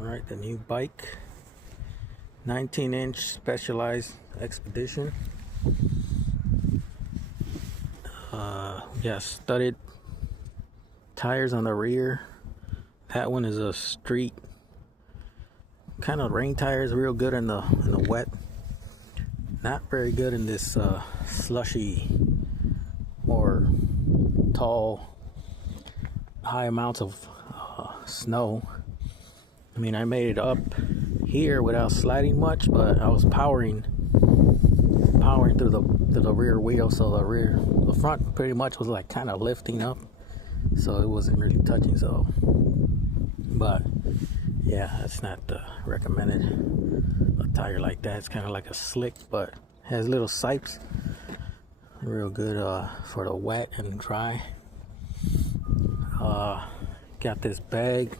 Alright, the new bike, 19-inch Specialized Expedition. Got studded tires on the rear. That one is a street kind of rain tires, real good in the wet. Not very good in this slushy or tall, high amounts of snow. I mean, I made it up here without sliding much, but I was powering through the rear wheel, so the front pretty much was like kind of lifting up, so it wasn't really touching. So, but yeah, that's not recommended. A tire like that, it's kind of like a slick, but has little sipes, real good for the wet and dry. Got this bag,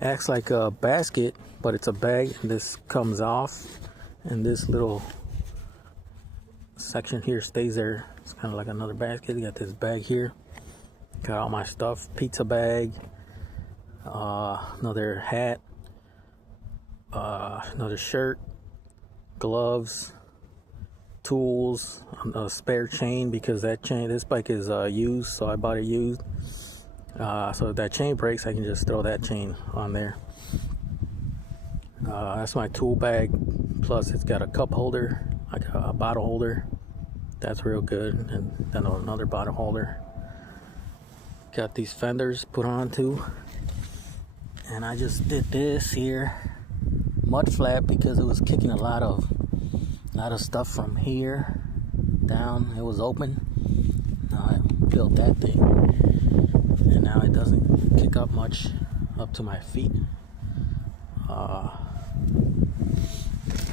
acts like a basket, but it's a bag, and this comes off, and this little section here stays there. It's kind of like another basket. You got this bag here, got all my stuff, pizza bag, another hat, another shirt, gloves, tools, a spare chain, because this bike is used, so I bought it used. So if that chain breaks, I can just throw that chain on there. That's my tool bag, plus it's got a cup holder, like a bottle holder. That's real good, and then another bottle holder. Got these fenders put on too, and I just did this here mud flap because it was kicking a lot of stuff from here down. It was open. Now I built that thing, and now it doesn't kick up much up to my feet.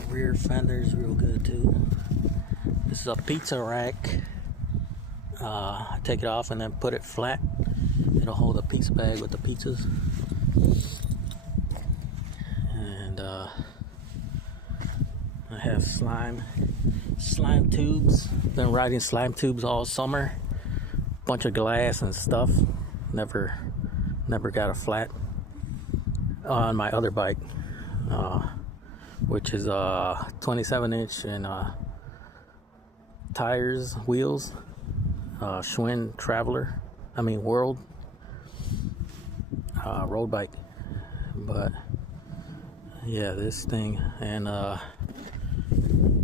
Rear fender's real good too. This is a pizza rack. I take it off and then put it flat. It'll hold a pizza bag with the pizzas. And I have slime tubes. Been riding slime tubes all summer. Bunch of glass and stuff. Never got a flat on my other bike, which is 27-inch and tires, wheels, Schwinn Traveler, World road bike. But yeah, this thing, and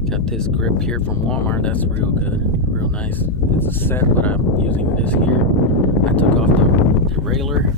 got this grip here from Walmart. That's real good, real nice. It's a set, but I'm using this here. I took off the derailleur